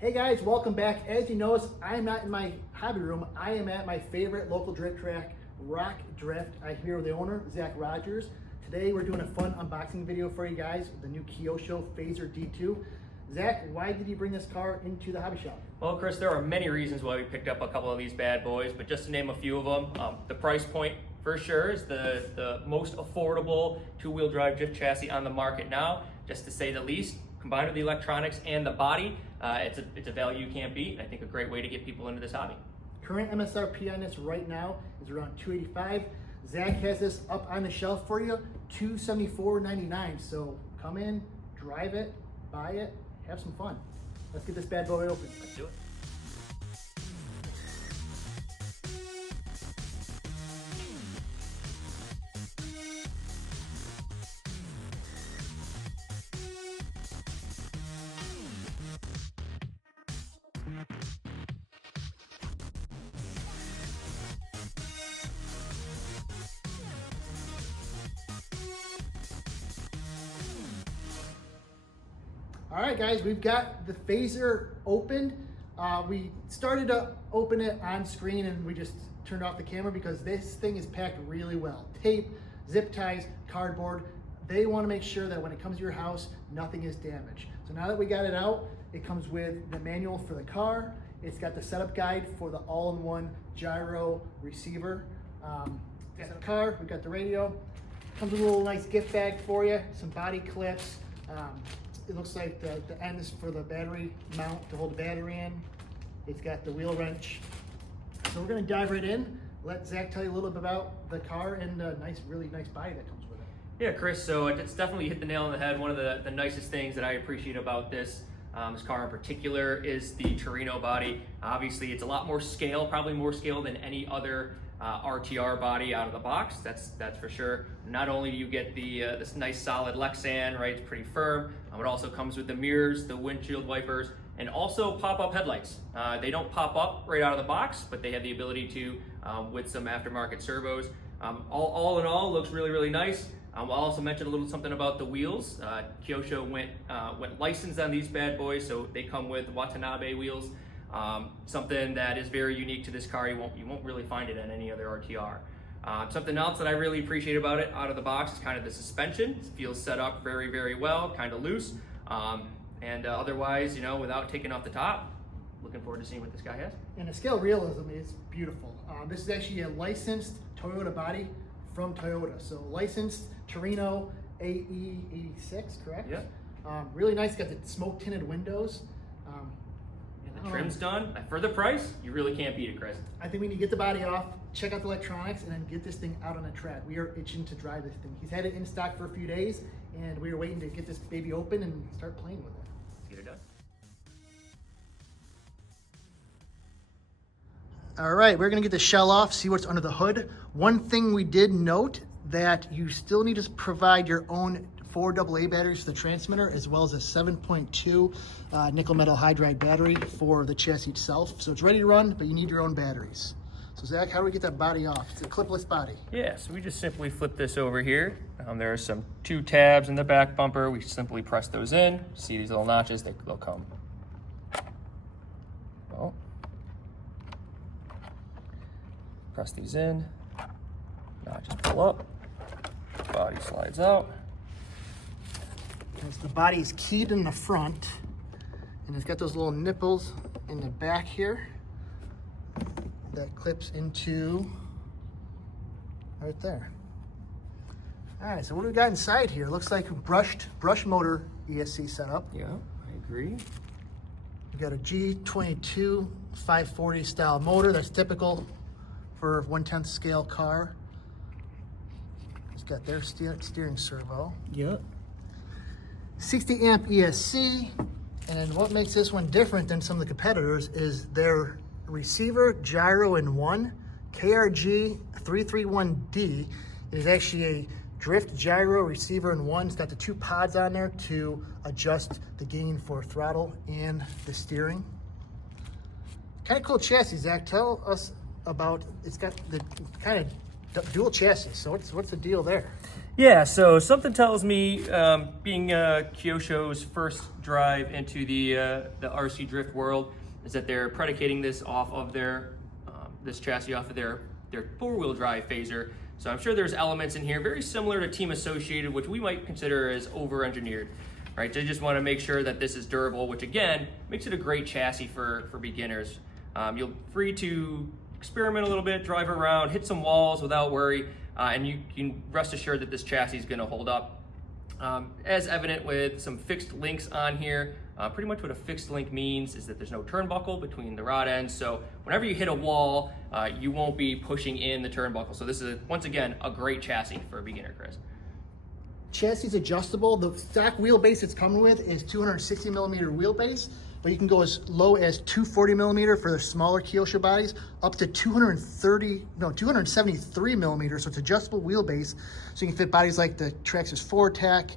Hey guys, welcome back. As you notice, I'm not in my hobby room. I am at my favorite local drift track, Rock Drift. I'm here with the owner, Zach Rogers. Today we're doing a fun unboxing video for you guys, the new KYOSHO FAZER D2. Zach, why did you bring this car into the hobby shop? Well, Chris, there are many reasons why we picked up a couple of these bad boys, but just to name a few of them, the price point for sure is the most affordable two-wheel drive drift chassis on the market now, just to say the least. Combined with the electronics and the body, it's a value you can't beat, and I think a great way to get people into this hobby. Current MSRP on this right now is around $285. Zach has this up on the shelf for you, $274.99. So come in, drive it, buy it, have some fun. Let's get this bad boy open. Let's do it. All right, guys, we've got the FAZER opened. We started to open it on screen and we just turned off the camera because this thing is packed really well. Tape, zip ties, cardboard. They want to make sure that when it comes to your house, nothing is damaged. So now that we got it out, it comes with the manual for the car. It's got the setup guide for the all-in-one gyro receiver. We've got the car, we've got the radio. Comes with a little nice gift bag for you, some body clips. It looks like the end is for the battery mount to hold the battery in. It's got the wheel wrench. So we're gonna dive right in. Let Zach tell you a little bit about the car and the really nice body that comes with it. Yeah, Chris, so it's definitely hit the nail on the head. One of the nicest things that I appreciate about this car in particular is the TRUENO body. Obviously, it's a lot more scale, probably more scale than any other RTR body out of the box, that's for sure. Not only do you get the this nice solid Lexan, right, it's pretty firm, it also comes with the mirrors, the windshield wipers, and also pop-up headlights. They don't pop up right out of the box, but they have the ability to with some aftermarket servos. All in all, looks really nice. I'll also mention a little something about the wheels. KYOSHO went licensed on these bad boys, so they come with Watanabe wheels. Something that is very unique to this car. You won't really find it on any other RTR. Something else that I really appreciate about it out of the box is kind of the suspension. It feels set up very well, kind of loose. Otherwise, you know, without taking off the top, looking forward to seeing what this guy has. And the scale realism is beautiful. This is actually a licensed Toyota body from Toyota. So licensed TRUENO AE86, correct? Yeah. Really nice, got the smoke tinted windows. The trim's done. For the price, you really can't beat it, Chris. I think we need to get the body off, check out the electronics, and then get this thing out on the track. We are itching to drive this thing. He's had it in stock for a few days, and we are waiting to get this baby open and start playing with it. Let's get it done. All right, we're gonna get the shell off, see what's under the hood. One thing we did note that you still need to provide your own 4 AA batteries for the transmitter, as well as a 7.2 nickel metal hydride battery for the chassis itself. So it's ready to run, but you need your own batteries. So Zach, how do we get that body off? It's a clipless body. Yeah, so we just simply flip this over here. There are some 2 tabs in the back bumper. We simply press those in. See these little notches, they'll come. Well, press these in. Notches pull up. Body slides out. The body is keyed in the front, and it's got those little nipples in the back here that clips into right there. All right, so what do we got inside here? Looks like a brush motor ESC setup. Yeah, I agree. We got a G22 540 style motor that's typical for a 1/10 scale car. It's got their steering servo. Yep. 60 amp ESC, and what makes this one different than some of the competitors is their receiver gyro in one. KRG 331D is actually a drift gyro receiver in one. It's got the 2 pods on there to adjust the gain for throttle and the steering. Kind of cool chassis, Zach. Tell us about, it's got the kind of dual chassis. So what's the deal there? Yeah, so something tells me, being KYOSHO's first drive into the RC drift world, is that they're predicating this off of their this chassis off of their four-wheel drive FAZER. So I'm sure there's elements in here very similar to Team Associated, which we might consider as over-engineered. Right? They just want to make sure that this is durable, which again makes it a great chassis for beginners. You're free to experiment a little bit, drive around, hit some walls without worry. And you can rest assured that this chassis is going to hold up. As evident with some fixed links on here, pretty much what a fixed link means is that there's no turnbuckle between the rod ends. So whenever you hit a wall, you won't be pushing in the turnbuckle. So this is, once again, a great chassis for a beginner, Chris. Chassis is adjustable. The stock wheelbase it's coming with is 260 millimeter wheelbase, but you can go as low as 240 millimeter for the smaller KYOSHO bodies, up to 273 millimeters. So it's adjustable wheelbase, so you can fit bodies like the Traxxas 4TAC,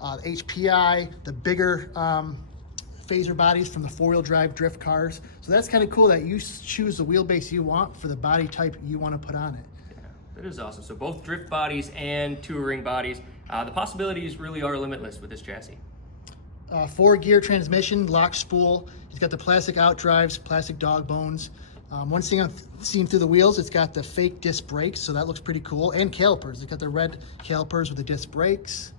HPI, the bigger FAZER bodies from the four-wheel drive drift cars. So that's kind of cool that you choose the wheelbase you want for the body type you want to put on it. Yeah, that is awesome. So both drift bodies and touring bodies, the possibilities really are limitless with this chassis. 4-gear transmission, lock spool. It's got the plastic out drives, plastic dog bones. One thing I've seen through the wheels, it's got the fake disc brakes, so that looks pretty cool. And calipers. It's got the red calipers with the disc brakes.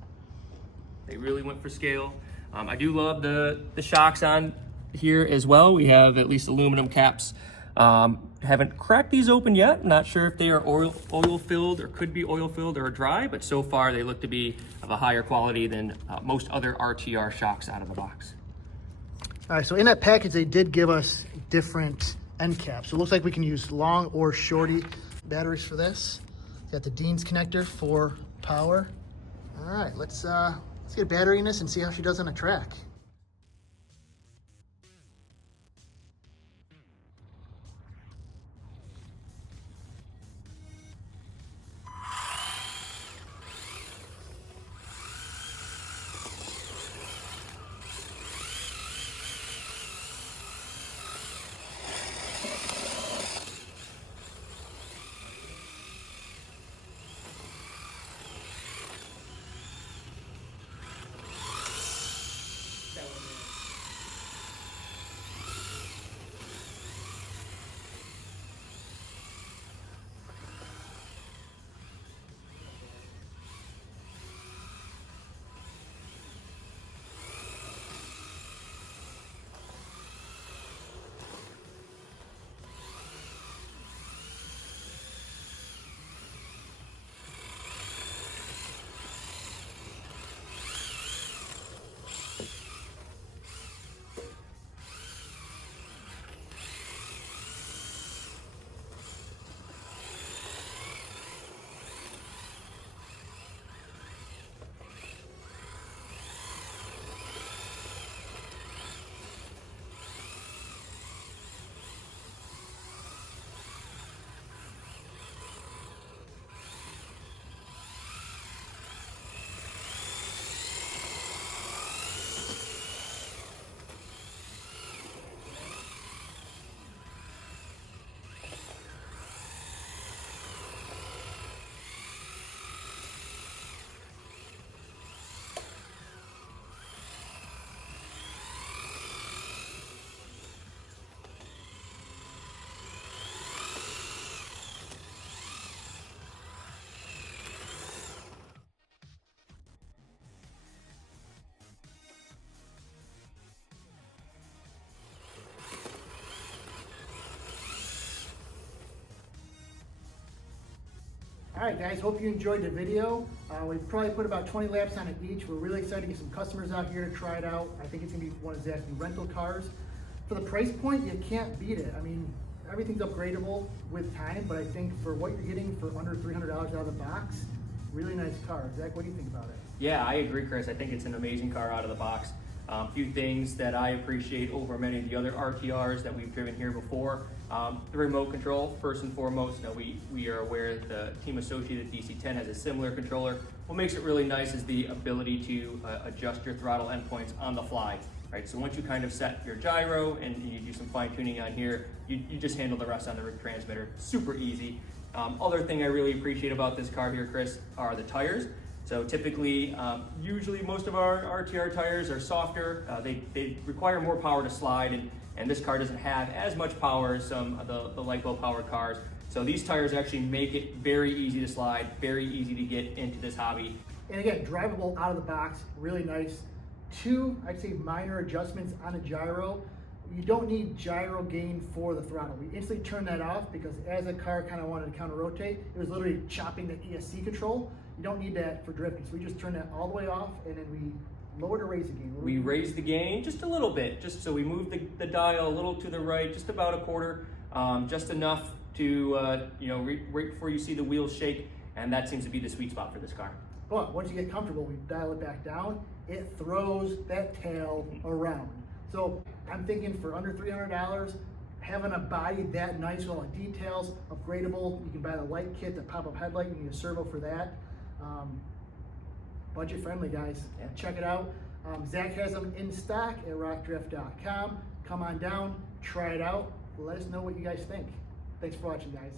They really went for scale. I do love the shocks on here as well. We have at least aluminum caps. Haven't cracked these open yet. Not sure if they are oil filled or could be oil filled or dry, but so far they look to be of a higher quality than most other RTR shocks out of the box. All right, so in that package, they did give us different end caps. So it looks like we can use long or shorty batteries for this. Got the Dean's connector for power. All right, let's get a battery in this and see how she does on a track. All right, guys, hope you enjoyed the video. We probably put about 20 laps on it each. We're really excited to get some customers out here to try it out. I think it's gonna be one of Zach's new rental cars. For the price point, you can't beat it. I mean, everything's upgradable with time, but I think for what you're getting for under $300 out of the box, really nice car. Zach, what do you think about it? Yeah, I agree, Chris. I think it's an amazing car out of the box. A few things that I appreciate over many of the other RTRs that we've driven here before. The remote control, first and foremost. Now we are aware that the Team Associated DC-10 has a similar controller. What makes it really nice is the ability to adjust your throttle endpoints on the fly. Right, so once you kind of set your gyro and you do some fine tuning on here, you just handle the rest on the transmitter. Super easy. Other thing I really appreciate about this car here, Chris, are the tires. So typically, usually most of our RTR tires are softer. They require more power to slide, and this car doesn't have as much power as some of the LiPo powered cars. So these tires actually make it very easy to slide, very easy to get into this hobby. And again, drivable out of the box, really nice. 2, I'd say, minor adjustments on a gyro. You don't need gyro gain for the throttle. We instantly turned that off because as the car kind of wanted to counter rotate, it was literally chopping the ESC control. You don't need that for drifting. So we just turned that all the way off, and then we lowered or raised the gain. We raised the gain just a little bit, just so we moved the dial a little to the right, just about a quarter, just enough to, right before you see the wheels shake, and that seems to be the sweet spot for this car. But once you get comfortable, we dial it back down, it throws that tail around. So I'm thinking for under $300, having a body that nice with all the details, upgradable, you can buy the light kit, the pop-up headlight, you need a servo for that. Budget friendly, guys. Yeah. Check it out. Zach has them in stock at rockdrift.com. Come on down, try it out. Let us know what you guys think. Thanks for watching, guys.